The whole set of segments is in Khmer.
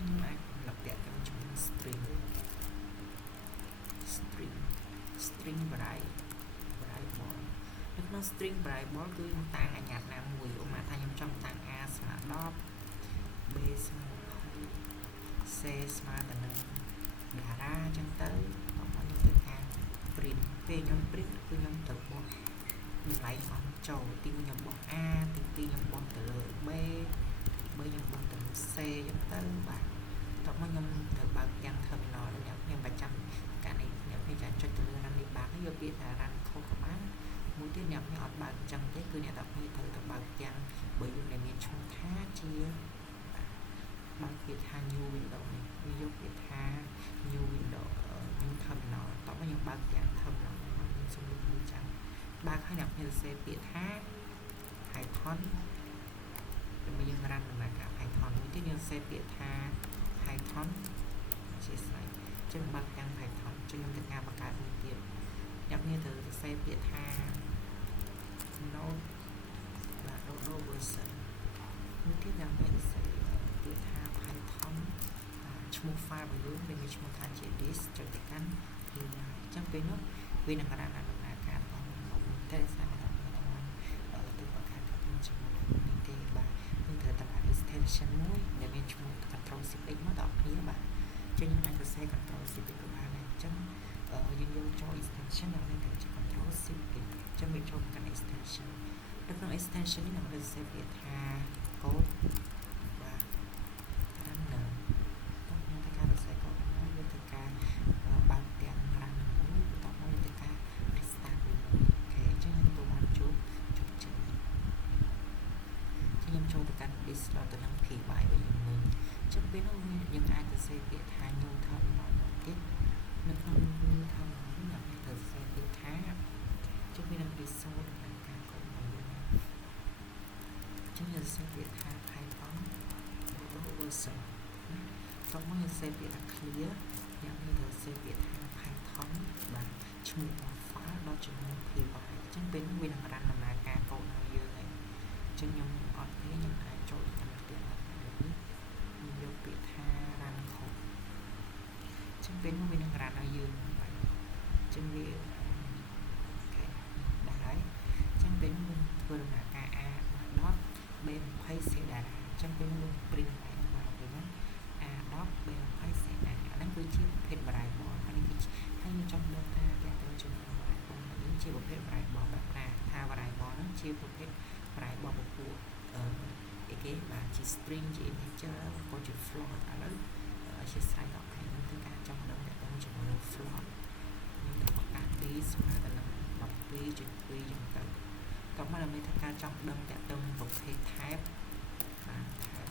ចឹងខ្ញុំអាចលក្ខណៈកម្មជាមួយ string variable នៅក្នុង string variable គឺខ្ញុំតាំងអាញាតណាមួយឧបមាថាខ្ញុំចង់តាំង a ស្មើ10 b ស្មើ20 c ស្មើទៅនឹងតារាអញ្ចឹងទៅខ្ញុំធ្វើការ print ពេលខ្ញុំ print គឺខ្ញុំទៅបោះតម្លៃរបស់ចូលទីខ្ញុំបោះ a ទី2ខ្ញុំបោះទៅលើ b ខ្ញុំបោះទៅលើ c អញ្ចឹងទៅបាទតោះមកខ្ញុំត្រូវបើកទាំង terminal នេះខ្ញុំបាច់ចាំការនេះខ្ញុំចុចទៅលើ run នេះបាទហើយយកពាក្យថា run code ក៏បានមួយទៀតអ្នកខ្ញុំអត់បើកអញ្ចឹងទេគឺអ្នកទាំងគ្នាត្រូវទៅបើកទាំងបើយើងមានឈ្មោះថាជាបើកពាក្យថា new window នេះវាយកពាក្យថា new window new terminal តោះមកខ្ញុំបើកទាំង terminal ខ្ញុំសូមលើកមួយចាំបើកឲ្យអ្នកខ្ញុំសរសេរពាក្យថា Python ដើម្បីយើង run ដំណើរការ Python មួយទៀតយើងសរសេរពាក្យថា Python ជាស្អីចឹងបើកទាំង Python ចឹងខ្ញុំធ្វើការបង្កើតមួយទៀតអ្នកគ្នាត្រូវសរសេរពាក្យថា node បាទ node version មួយទៀតអ្នកគ្នាសរសេរពាក្យថា Python ឈ្មោះ file របស់យើងមានឈ្មោះថាជា disk ចុចទៅកាន់ here ចឹងពេលនោះវានឹង run ដំណើរការរបស់ខ្ញុំតែសារទៅបង្កើតជាមួយនេះទេបាទខ្ញុំត្រូវតាម extension មួយដែលមានឈ្មោះ control shift x មកដល់គ្នាបាទចឹងខ្ញុំអាចសរសេរ control shift x ក៏បានដែរចឹងយើងយកចូល extension ដែលមានតែ control shift x ចឹងវាចូលកាន់ extension នៅក្នុង extension នេះខ្ញុំនឹងសរសេរពាក្យថា code បាទ runner តោះខ្ញុំធ្វើការសរសេរ code ហើយយើងធ្វើការបើកទាំង run មួយបន្ទាប់មកយើងធ្វើការ restart វិញអូខេចឹងខ្ញុំទៅបានជួបជោគជ័យខ្ញុំចូលទៅកាន់ disk ដល់ទៅនឹង py វិញវិញចឹងពេលនោះយើងអាចសរសេរពាក្យថា new terminal ទៀតនៅក្នុង new terminal នេះយើងត្រូវសរសេរពាក្យថាជុំវានឹង result ដំណើរការកូដរបស់យើងចឹងយើងសរសេរពាក្យថា Python version តោះមកយើងសរសេរពាក្យថា clear យើងត្រូវសរសេរពាក្យថា Python បាទឈ្មោះ file ដល់ចំនួន py ចឹងពេលនោះវានឹង run ដំណើរការកូដរបស់យើងហើយចឹងខ្ញុំអត់ទេខ្ញុំអាចចូលទៅតាមផ្ទះនេះខ្ញុំយកពាក្យថា run code ចឹងពេលនោះវានឹង run ឲ្យយើងបាទចឹងវាអូខេបាទហើយចឹងពេលនោះយើងធ្វើដំណើរការ a 10 b 20 c តារាចឹងពេលនោះ print មកវិញណា a 10 b 20 c តារាអាហ្នឹងគឺជាប្រភេទ variable អានេះគឺហើយខ្ញុំចង់ដឹងថាតើទៅជាមួយ variable នេះជាប្រភេទ variable បែបណាថា variable ហ្នឹងជាប្រភេទ variable ពពុះអីគេបាទជា string ជា integer ក៏ជា float ឥឡូវជាស្រ័យដល់ខ្ញុំធ្វើការចង់ដឹងតើជាមួយនឹង float ខ្ញុំត្រូវបង្កើត d ស្មើទៅនឹង 12.2 ចឹងទៅតោះមកដើម្បីធ្វើការចង់ដឹងតើទៅប្រភេទ type បាទ type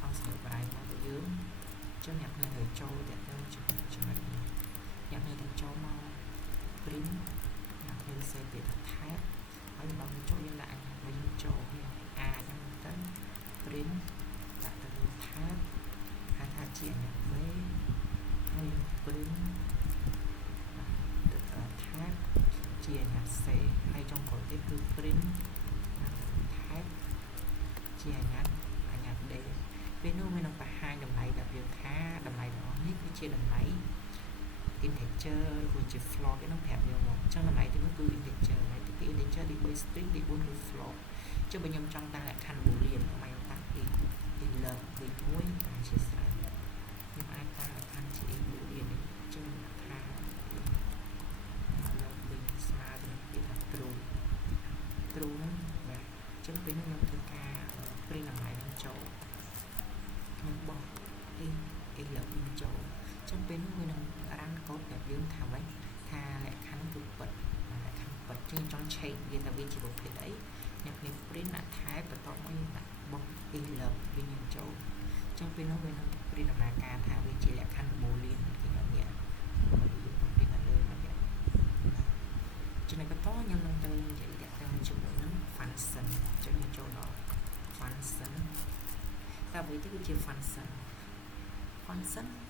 consider variable របស់យើងចឹងអ្នកត្រូវចូលតើទៅជាមួយចំណុចនេះអ្នកត្រូវចូលមក print អ្នកត្រូវសេពាក្យថា type ហើយបើយើងចូលយើងដាក់អាវិញចូលវាអាចឹងទៅ print ដាក់ទៅលើ type ហើយថាជាអា b ហើយ print ទៅ type ជាអា c ហើយចុងក្រោយទៀតគឺ print type ជាអា d ពេលនោះវានឹងបង្ហាញតម្លៃដល់យើងថាតម្លៃរបស់នេះគឺជាតម្លៃ integer ឬជា float ឯនោះប្រាប់យើងមកអញ្ចឹងតម្លៃទី1គឺ integer ហើយទី2 integer ទី3 string ទី4គឺ float ចុះបើខ្ញុំចង់តាំងលក្ខខណ្ឌ boolean មកខ្ញុំតាំងពី log វិញមួយតាមជាស្រេចខ្ញុំអាចតាំងលក្ខខណ្ឌជា boolean នេះអញ្ចឹងថា log វិញស្មើនឹងពាក្យថា true ហ្នឹងបាទអញ្ចឹងពេលនេះខ្ញុំធ្វើការ print តម្លៃនឹងចូលខ្ញុំបោះទី log វិញចូលអញ្ចឹងពេលនេះវានឹង run code ដែលយើងថាម៉េចថាលក្ខខណ្ឌគឺពិតលក្ខខណ្ឌពិតជាងចង់ check វាថាវាជាប្រភេទអីអ្នកគ្នា print ដាក់ type បន្ទាប់មកយើងដាក់បោះ log វិញចូលអញ្ចឹងពេលនោះវានឹង print ដំណើរការថាវាជាលក្ខខណ្ឌ boolean គេញ៉ាំវាមកយើង print ដល់លើមកវាចំណុចបន្តខ្ញុំនឹងទៅនិយាយតាមជាមួយនឹង function អញ្ចឹងយើងចូលដល់ function តើអ្វីទៅគឺជា function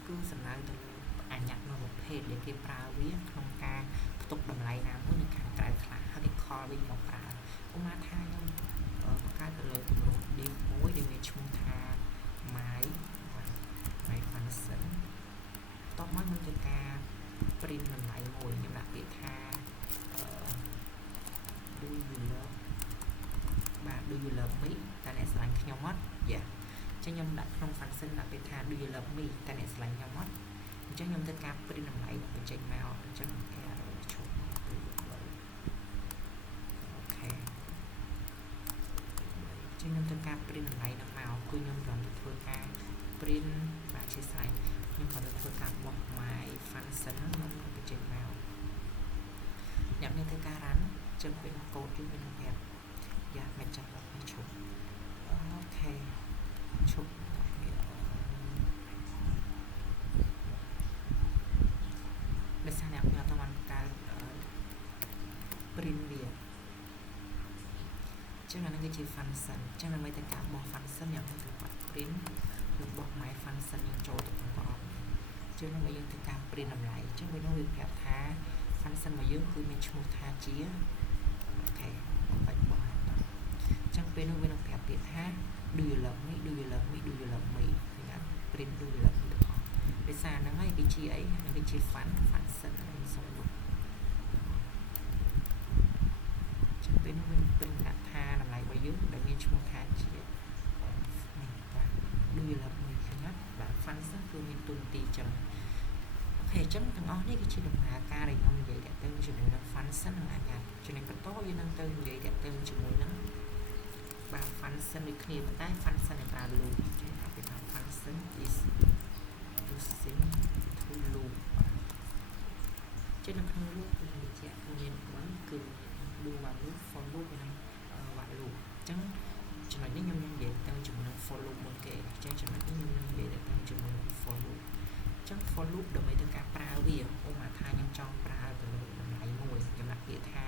គឺសំដៅទៅលើអាញាក់មួយប្រភេទដែលគេប្រើវាក្នុងការផ្ទុកតម្លៃណាមួយនៅខាងក្រៅខ្លះហើយគេ call វិញមកប្រើឧបមាថាខ្ញុំបង្កើតទៅលើទម្រង់ div មួយដែលមានឈ្មោះថា my តែអ្នកស្រឡាញ់ខ្ញុំអត់យ៉ាចឹងខ្ញុំដាក់ក្នុង function ដាក់ពាក្យថា do you love me តែអ្នកស្រឡាញ់ខ្ញុំអត់អញ្ចឹងខ្ញុំធ្វើការ print តម្លៃបញ្ចេញមកអញ្ចឹងគេអាចឈប់អូខេចឹងខ្ញុំធ្វើការ print តម្លៃនឹងមកគឺខ្ញុំគ្រាន់តែធ្វើការ print បាទជាស្រ័យខ្ញុំគ្រាន់តែធ្វើការបោះ my function ហ្នឹងខ្ញុំបញ្ចេញមកអ្នកមានធ្វើការ run ចឹងពេលកូដគឺវានឹងប្រាប់យ៉ាមិនចាំបាច់ឈប់អូខេឈប់ដោយសារអ្នកខ្ញុំអត់បានកើត print វាចឹងអានេះគឺជា function ចឹងដើម្បីតែការបោះ function អ្នកត្រូវបាត់ print ឬបោះ my function យើងចូលទៅក្នុងប្រអប់ចឹងដើម្បីយើងធ្វើការ print តម្លៃចឹងវានឹងវាប្រាប់ថា function របស់យើងគឺមានឈ្មោះថាជាអូខេបាច់បោះចឹងពេលនោះវានឹងប្រាប់ពាក្យថា do you love me do you love me do you love me ឃើញអត់ print do you love me ទាំងអស់ដោយសារហ្នឹងហើយវាជាអីវាជា function ហ្នឹងសុំមកចឹងពេលនោះវា print ដាក់ថាតម្លៃរបស់យើងដែលមានឈ្មោះថាជានេះបាទ do you love me ឃើញអត់បាទ function គឺមានទូនាទីចឹងអូខេចឹងទាំងអស់នេះគឺជាដំណើរការដែលខ្ញុំនិយាយទៅជាមួយនឹង function និងអាញាចំណុចបន្តយើងនឹងទៅនិយាយទៅជាមួយនឹងបាទ function ដូចគ្នាប៉ុន្តែ function ដែលប្រើ loop ចឹងគេថា function is using to loop ចឹងនៅក្នុង loop គឺបញ្ជាក់មាន1គឺ do while loop for loop និង while loop ចឹងចំណុចនេះខ្ញុំនឹងនិយាយទៅជាមួយនឹង for loop មុនគេចឹងចំណុចនេះខ្ញុំនឹងនិយាយទៅជាមួយនឹង for loop ចឹង for loop ដើម្បីធ្វើការប្រើវាឧបមាថាខ្ញុំចង់ប្រើទៅលើតម្លៃមួយខ្ញុំដាក់ពាក្យថា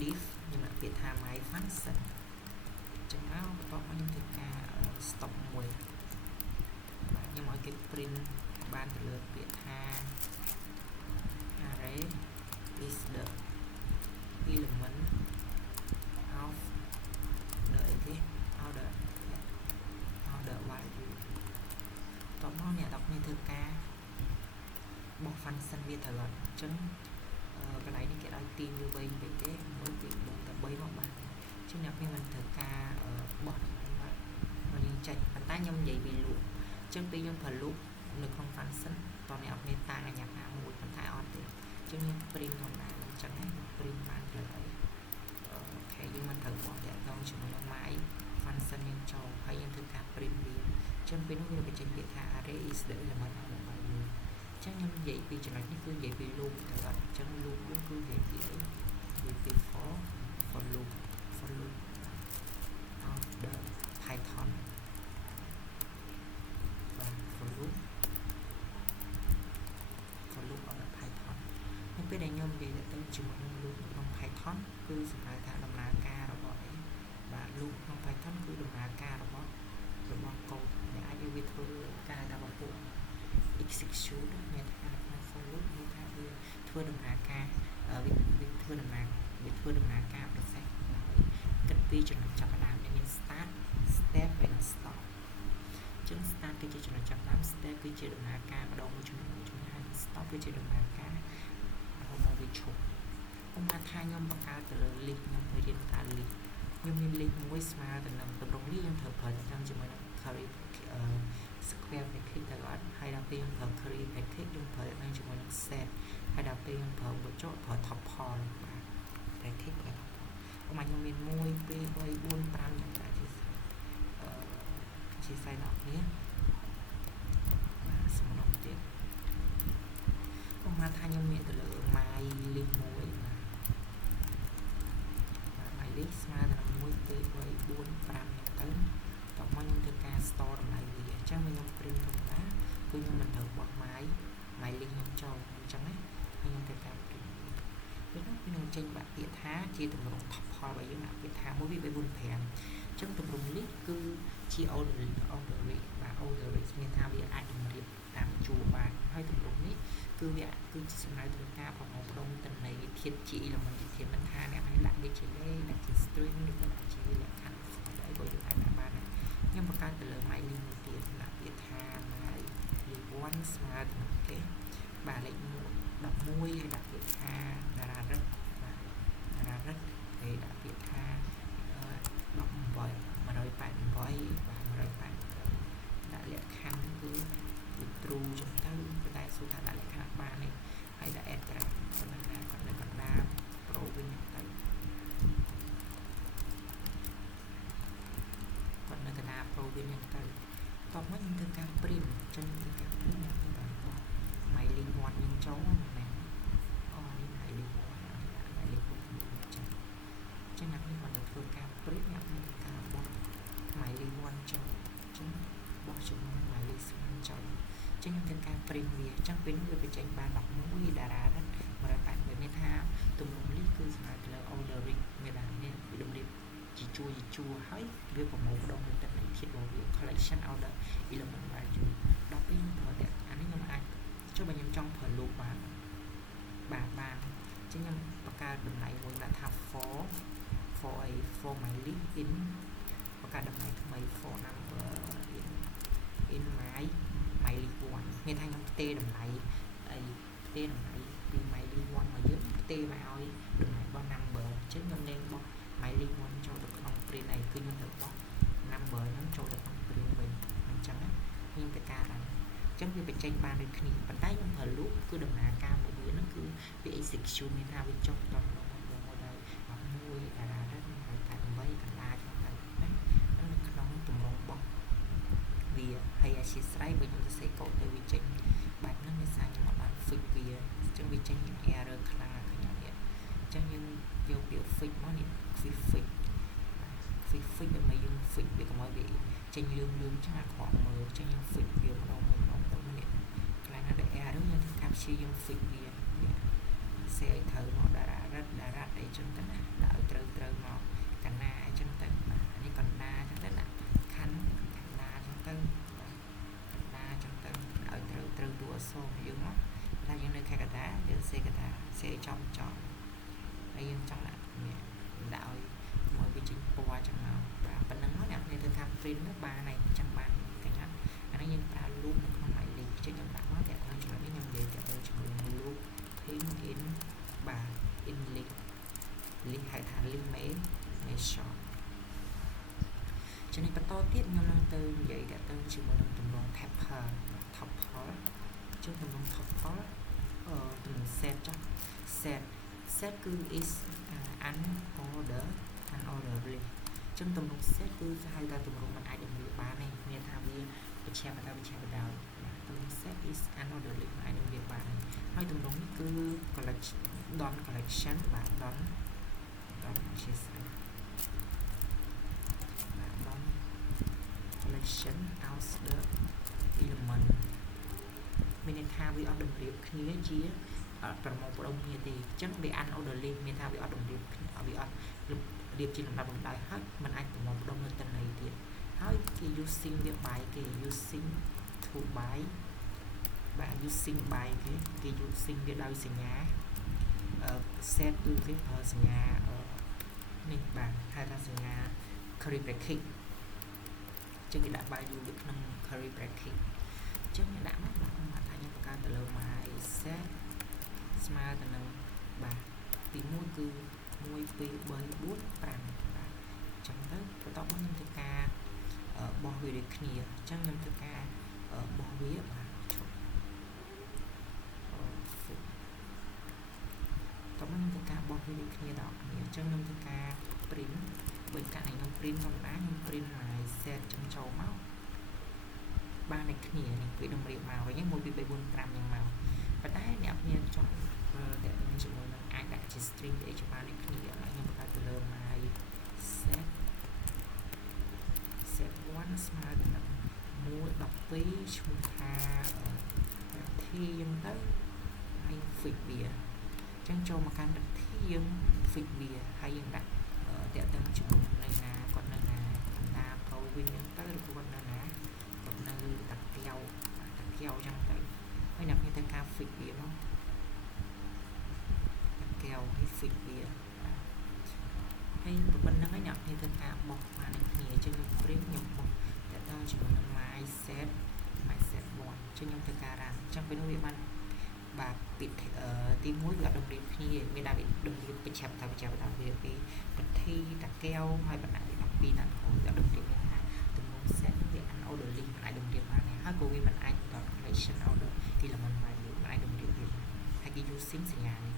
div ខ្ញុំដាក់ពាក្យថា my function ចឹងមកបន្ទាប់មកខ្ញុំធ្វើការ stop មួយបាទខ្ញុំឲ្យគេ print បានទៅលើពាក្យថា array is the element of the order value តោះមកអ្នកទាំងគ្នាធ្វើការបោះ function វាទៅអត់អញ្ចឹងកន្លែងនេះគេឲ្យទីវាវែងពេកទេ1 2 3តែ3មកបានចឹងអ្នកមានមិនត្រូវការបោះបាទមកយើងចេញប៉ុន្តែខ្ញុំនិយាយពី loop អញ្ចឹងពេលខ្ញុំប្រើ loop នៅក្នុង function តោះអ្នកអត់មានតាំងអាញាណាមួយប៉ុន្តែអត់ទេអញ្ចឹងខ្ញុំ print ធម្មតាអញ្ចឹងហ្នឹង print បានទៅហើយអូខេយើងមិនត្រូវបោះតែដល់ជាមួយនឹង my function យើងចូលហើយយើងធ្វើការ print វាអញ្ចឹងពេលនោះវាបញ្ចេញពាក្យថា array is the element of the value ចឹងខ្ញុំនិយាយពីចំណុចនេះគឺនិយាយពី loop ទៅអត់អញ្ចឹង loop នោះគឺនិយាយពីអីនិយាយពី for loop of the Python បាទ for loop of the Python នៅពេលដែលខ្ញុំនិយាយទៅជាមួយនឹង loop ក្នុង Python គឺសំដៅថាដំណើរការរបស់អីបាទ loop ក្នុង Python គឺដំណើរការរបស់កូដដែលអាចវាធ្វើការដាក់បំពុះexecute មានថាក្នុង for loop មានថាវាធ្វើដំណើរការវាធ្វើដំណើរការ process គិតពីចំណុចចាប់ផ្ដើមមាន start step ហើយនិង stop អញ្ចឹង start គឺជាចំណុចចាប់ផ្ដើម step គឺជាដំណើរការម្ដងមួយជំហានហើយ stop គឺជាដំណើរការរហូតដល់វាឈប់ឧបមាថាខ្ញុំបង្កើតទៅលើ list ខ្ញុំទៅរៀនការ list ខ្ញុំមាន list មួយស្មើទៅនឹងទម្រង់នេះខ្ញុំត្រូវប្រើតាមជាមួយនឹង curly square bracket ទៅអត់ហើយដល់ពេលខ្ញុំប្រើ curly bracket ខ្ញុំប្រើតាមជាមួយនឹង set ហើយដល់ពេលខ្ញុំប្រើបច្ចុប្បន្នប្រើ top pol បាទ bracket ប្រើ top pol ឧបមាខ្ញុំមាន1 2 3 4 5យ៉ាងតែជាសាយដល់គ្នាបាទសំណុំទៀតឧបមាថាខ្ញុំមានទៅលើ my list មួយបាទ my list ស្មើទៅនឹង1 2 3 4 5យ៉ាងទៅតោះមកខ្ញុំធ្វើការ store តម្លៃវាអញ្ចឹងខ្ញុំ print ធម្មតាគឺខ្ញុំមិនត្រូវបោះ my list ខ្ញុំចូលអញ្ចឹងណាហើយខ្ញុំធ្វើការ print ពេលនោះខ្ញុំចេញបាក់ពាក្យថាជាទម្រង់ top pol របស់យើងដាក់ពាក្យថា1 2 3 4 5អញ្ចឹងទម្រង់ list គឺជា orderមានថាវាអាចតម្រៀបតាមជួរបានហើយទម្រង់នេះគឺវាគឺជាសំដៅទៅការប្រមូលផ្ដុំទិន្នន័យវិធានជា element វិធានមិនថាអ្នកអាចដាក់វាជាលេខដាក់ជា string ឬក៏ដាក់ជាលក្ខខណ្ឌអីក៏យើងអាចដាក់បានដែរខ្ញុំបង្កើតទៅលើ my list មួយទៀតដាក់ពាក្យថា my list 1ស្មើទៅនឹងគេបាទលេខ11ហើយដាក់ពាក្យថា dara រឹកបាទ dara រឹកហើយដាក់ពាក្យថា18 province ហ្នឹងទៅតោះមកយើងធ្វើការ print ចឹងធ្វើការ print យ៉ាងទៅបាទหมายเลข1យើងចូលហ្នឹងមែននេះหมายเลข1หมายเลข1ចឹងអ្នកនេះគាត់ធ្វើការ print អ្នកនេះធ្វើការបោះหมายលេខ1ចូលចឹងបោះជាមួយหมายលេខ0ចូលចឹងខ្ញុំធ្វើការ print វាចឹងពេលនេះវាបញ្ចេញបាន11តារាហ្នឹង180មានថាទម្រង់នេះគឺស្មើទៅលើ ordering មានថានេះវាតម្រៀបជាជួរហើយវាប្រមូលម្ដងទៅនៃធាតុរបស់វា collection order element value ដល់ពេលខ្ញុំប្រើតែអានេះខ្ញុំអាចចុះបើខ្ញុំចង់ប្រើ loop បានចឹងខ្ញុំបង្កើតតម្លៃមួយដាក់ថា for my list in បង្កើតតម្លៃថ្មី for number in my list 1មានថាខ្ញុំផ្ទេរតម្លៃពី my list 1មកយើងផ្ទេរមកឲ្យតម្លៃរបស់ number ចឹងខ្ញុំលេងបោះ my list 1ចូលទៅក្នុង print អីគឺខ្ញុំទៅបោះ number ហ្នឹងចូលទៅក្នុង print វិញអញ្ចឹងខ្ញុំទៅការហ្នឹងចឹងវាបញ្ចេញបានដូចគ្នាប៉ុន្តែខ្ញុំប្រើ loop គឺដំណើរការមួយវាហ្នឹងគឺវា execute មានថាវាចុះដល់មួយដល់11តារាហ្នឹង188កន្លះចឹងទៅណានៅក្នុងទម្រង់បោះវាហើយអធិស្ឋានបើខ្ញុំសរសេរកូដទៅវាចេញបែបហ្នឹងវាសារខ្ញុំអត់បាន fix វាអញ្ចឹងវាចេញ error ខ្លាំងណាស់ខ្ញុំនេះអញ្ចឹងយើងយកវា fix មកនេះ fix ដើម្បីយើង fix វាកុំឲ្យវាចេញលឿងចឹងអាក្រក់មើលចឹងយើង fix វាម្ដងនេះខ្លាំងណាស់ដែល error យើងធ្វើការព្យាយាម fix វាសេឲ្យត្រូវមកតារាអីចឹងទៅណាដាក់ឲ្យត្រូវមកកណ្ណាអីចឹងទៅអានេះកណ្ណាចឹងទៅណាខណ្ឌកណ្ណាចឹងទៅកណ្ណាចឹងទៅឲ្យត្រូវតួអក្សរយើងមកតែយើងនៅខេកតាយើងសេកតាសេឲ្យចំហើយយើងចង់ដាក់នេះដាក់ឲ្យមកវាចេញពណ៌ចឹងមកប៉ុណ្ណឹងមកអ្នកនេះធ្វើការ print ទៅបានហើយចឹងបានឃើញអត់អានេះយើងប្រើ loop នៅក្នុង my list ចឹងខ្ញុំដាក់មកតែក្នុងចំណុចនេះខ្ញុំនិយាយទៅជាមួយ loop pin in in link ហៅថា link method ចំណុចបន្តទៀតខ្ញុំនឹងទៅនិយាយទៅជាមួយនឹងទម្រង់ tuple ចឹងទម្រង់ tuple ទម្រង់ set ចុះ set គឺ is unordered list ចឹងទម្រង់ set គឺហៅថាទម្រង់មិនអាចតម្រៀបបានទេមានថាវាបញ្ឆេះបណ្ដោយទម្រង់ set is unordered list មិនអាចតម្រៀបបានហើយទម្រង់នេះគឺ collection បាទ don ជាស្អី don collection out the element មានន័យថាវាអត់តម្រៀបគ្នាជាប្រមូលផ្ដុំគ្នាទេអញ្ចឹងវា unordered list មានថាវាអត់តម្រៀបវាអត់រៀបជាលំដាប់លំដោយហើយมันអាចប្រមូលផ្ដុំនៅតន័យទៀតហើយគេ using វា by គេ using to by បាទ using by គេ using វាដោយសញ្ញាset គឺគេប្រើសញ្ញានេះបាទហៅថាសញ្ញា curly bracket ចឹងគេដាក់ value នៅក្នុង curly bracket ចឹងដាក់មកថាខ្ញុំបង្កើតទៅលើ my set ស្មើទៅនឹងបាទទី1គឺ1 2 3 4 5បាទចឹងទៅបន្តមកខ្ញុំធ្វើការបោះវាដូចគ្នាចឹងខ្ញុំធ្វើការបោះវាបាទតោះខ្ញុំធ្វើការបោះវាដូចគ្នាដល់គ្នាអញ្ចឹងខ្ញុំធ្វើការ print បើកាលណាខ្ញុំ print ធម្មតាខ្ញុំ print my set ចឹងចូលមកបានដូចគ្នានេះវាតម្រៀបមកវិញ1 2 3 4 5យ៉ាងមកប៉ុន្តែអ្នកមានចង់តែខ្ញុំជាមួយនឹងអាចដាក់ជា string អីច្បាស់ដូចគ្នាឥឡូវខ្ញុំបង្កើតទៅលើ my set 1ស្មើនឹង1 12ឈ្មោះថាធីយើងទៅហើយ fix វាអញ្ចឹងចូលមកកាន់ធីយើង fix វាហើយយើងដាក់តើតើជាមួយនឹងនៅណាគាត់នៅណាតា province ហ្នឹងទៅឬគាត់នៅណាគាត់នៅតាកែវចឹងទៅហើយអ្នកមានតែការ fix វាមកតាកែវឲ្យ fix វាហើយប៉ុណ្្នឹងហើយអ្នកមានតែការបោះបានគ្នាអញ្ចឹងខ្ញុំ print ខ្ញុំបោះតើតើជាមួយនឹង my set 1ចឹងខ្ញុំធ្វើការរ៉ាំអញ្ចឹងពេលនោះវាបានបាទពីទី1វាអត់តម្រៀបគ្នាមានតែវាតម្រៀបបញ្ឆេះទៅវាពីប្រធីតាកែវហើយបណ្ដាទី12តាខូចវាអត់តម្រៀបថាទម្រង់ set វា unordered list មិនអាចតម្រៀបបានទេហើយព្រោះវាមិនអាច collection order element value មិនអាចតម្រៀបវាហើយគេ using សញ្ញានេះ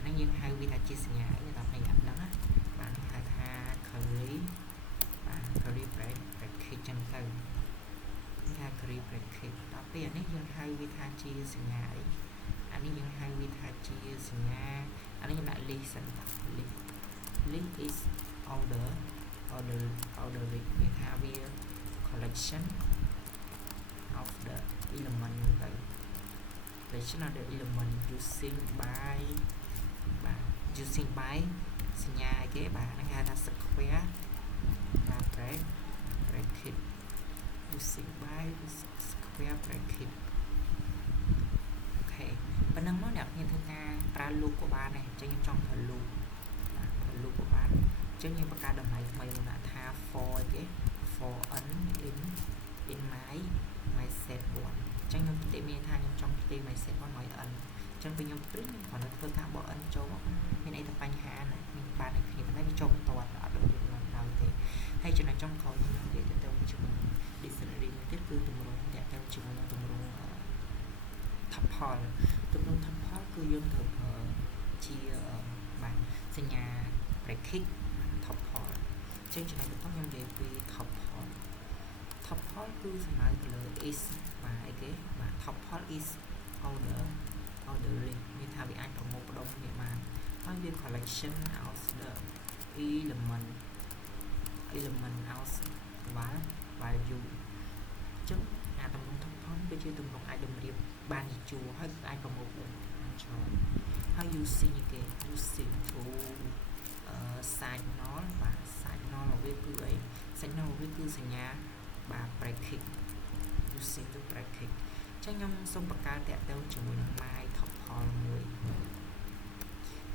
ហ្នឹងយើងហៅវាថាជាសញ្ញាអីដល់នេះអត់ដឹងណាបាទហៅថា curly បាទ curry bracket ចឹងទៅថា curry bracket ដល់ពេលអានេះយើងហៅវាថាជាសញ្ញាអីអានេះយើងហៅវាថាជាសញ្ញាអានេះខ្ញុំដាក់ list សិនតា list is order list មានថាវា collection of the element ទៅ collection of the element using by សញ្ញាអីគេបាទហ្នឹងគេហៅថា square បាទ bracket using by square bracket អូខេប៉ុណ្ណឹងមកអ្នកគ្នាធ្វើការប្រើ loop ក៏បានដែរអញ្ចឹងខ្ញុំចង់ប្រើ loop ក៏បានអញ្ចឹងយើងបង្កើតតម្លៃថ្មីមកថា for អីគេ for n in my set 1អញ្ចឹងខ្ញុំផ្ទេរមានថាខ្ញុំចង់ផ្ទេរ my set 1ឲ្យ n អញ្ចឹងពេលខ្ញុំ print ខ្ញុំគ្រាន់តែធ្វើការបក n ចូលមកមានអីទៅបញ្ហាណាខ្ញុំបានឲ្យគ្នាប៉ុន្តែវាចូលបន្ទាត់អត់ដូចយើងឡើងដល់ទេហើយចំណុចចុងក្រោយខ្ញុំនិយាយទៅជាមួយ dictionary មួយទៀតគឺទម្រង់តាក់ទងជាមួយនឹងទម្រង់ tuple ទម្រង់ tuple គឺយើងត្រូវប្រើជាបាទសញ្ញា bracket tuple អញ្ចឹងចំណុចបន្ទាប់ខ្ញុំនិយាយពី tuple គឺសំដៅទៅលើ is បាទអីគេបាទ tuple is order list មានថាវាអាចប្រមូលផ្ដុំគ្នាបានហើយវា collection of the element out value អញ្ចឹងអាទម្រង់ tuple វាជាទម្រង់អាចតម្រៀបបានជាជួរហើយអាចប្រមូលផ្ដុំបានច្រើនហើយ using គេ using to side null បាទ side null របស់វាគឺអី side null របស់វាគឺសញ្ញាបាទ bracket using to bracket អញ្ចឹងខ្ញុំសូមបង្កើតតាក់ទងជាមួយនឹង my tuple មួយ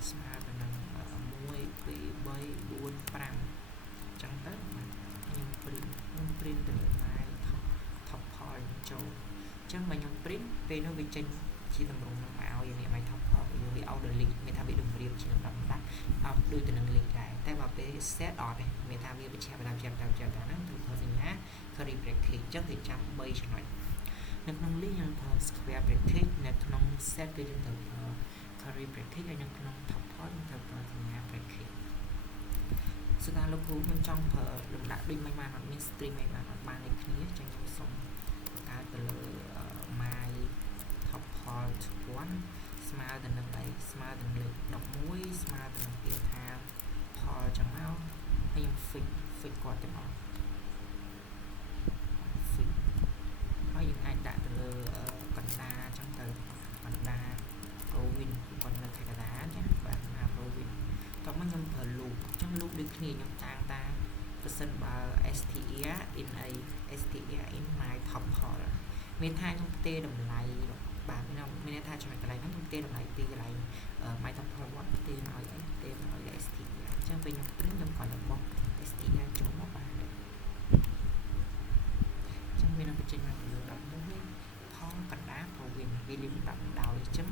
ស្មើទៅនឹង1 2 3 4 5អញ្ចឹងទៅខ្ញុំ print ទៅលើ my tuple ចូលអញ្ចឹងបើខ្ញុំ print ពេលនោះវាចេញជាទម្រង់នឹងមកឲ្យនេះ my tuple វា order list មានថាវាតម្រៀបជាលំដាប់អត់ដូចទៅនឹង list ដែរតែបើពេល set អត់ទេមានថាវាបញ្ជាក់តាមហ្នឹងគឺប្រើសញ្ញា curly bracket អញ្ចឹងគេចាំ3ចំណុចនៅក្នុង list យើងប្រើ square bracket នៅក្នុង set គឺយើងត្រូវប្រើ curly bracket ហើយនៅក្នុង tuple យើងត្រូវប្រើសញ្ញា bracket សួរថាលោកគ្រូខ្ញុំចង់ប្រើលំដាប់ដូចមិនបានអត់មាន string មិនបានអត់បានដូចគ្នាអញ្ចឹងខ្ញុំសូមបង្កើតទៅលើ my tuple 1ស្មើទៅនឹងអីស្មើទៅនឹងលេខ11ស្មើទៅនឹងពាក្យថា pol ចឹងមកហើយខ្ញុំ fix គាត់ទាំងអស់ fix ហើយយើងអាចដាក់ទៅលើកណ្ដាលអញ្ចឹងទៅកណ្ដាល provin គាត់នៅខាងកណ្ដាលចាបាទណា provin តោះមកខ្ញុំប្រើ loop អញ្ចឹង loop ដូចគ្នាខ្ញុំតាំងតាប្រសិនបើ str in អី str in my tuple មានថាខ្ញុំផ្ទេរតម្លៃបាទមានថាចំណុចកន្លែងហ្នឹងខ្ញុំផ្ទេរតម្លៃពីកន្លែង my tuple ផ្ទេរមកឲ្យផ្ទេរមកឲ្យ str អញ្ចឹងពេលខ្ញុំ print ខ្ញុំគាត់ទៅបោះ str ចូលមកបានអញ្ចឹងវានឹងបញ្ចេញមកពី11ផលកណ្ដាល provin វាលៀបដាក់ដោយអញ្ចឹង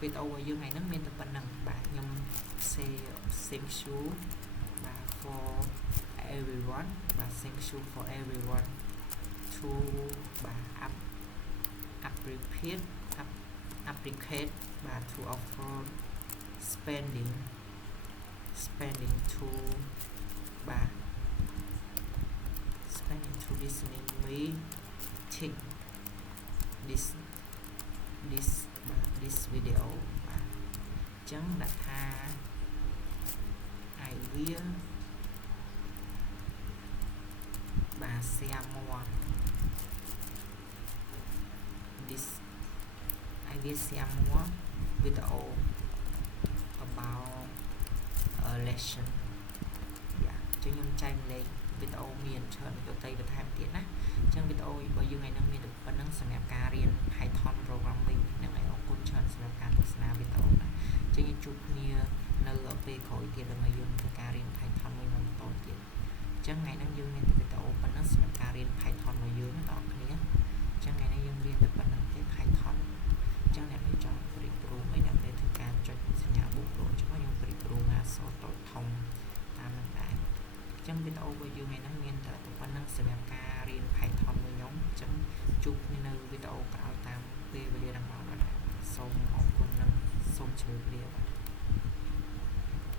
វីដេអូរបស់យើងថ្ងៃហ្នឹងមានតែប៉ុណ្្នឹងបាទខ្ញុំ say thank you បាទ for everyone បាទ thank you for everyone to បាទ appreciate បាទ to offer spending to បាទ spending to listening me take this video បាទអញ្ចឹងដាក់ថា I will បាទ share more I will share more video about a lesson យ៉ាចឹងខ្ញុំចែកលេខវីដេអូមានច្រើនទៅបន្ថែមទៀតណាអញ្ចឹងវីដេអូរបស់យើងថ្ងៃនេះមានតែប៉ុណ្្នឹងសម្រាប់ការរៀន Python programming ហ្នឹងហើយអរគុណច្រើនសម្រាប់ការទស្សនាវីដេអូណាអញ្ចឹងយើងជួបគ្នានៅពេលក្រោយទៀតដើម្បីយើងធ្វើការរៀន Python មួយបន្តទៀតអញ្ចឹងថ្ងៃនេះយើងមានតែវីដេអូប៉ុណ្្នឹងសម្រាប់ការរៀន Python របស់យើងណាបងប្អូនអញ្ចឹងថ្ងៃនេះយើងរៀនតែប៉ុណ្្នឹងទេ Python អញ្ចឹងអ្នកនេះចង់ព្រីប្រូមិនអ្នកនេះធ្វើការចុចសញ្ញាបូកប្រូអញ្ចឹងយើងព្រីប្រូអក្សរតូចធំតាមនឹងដែរអញ្ចឹងវីដេអូរបស់យើងថ្ងៃនេះមានតែប៉ុណ្្នឹងសម្រាប់ការរៀន Python របស់ខ្ញុំអញ្ចឹងជួបគ្នានៅវីដេអូក្រោយតាមពេលវេលាដល់មកដែរសូមអរគុណនិងសូមជម្រាបលា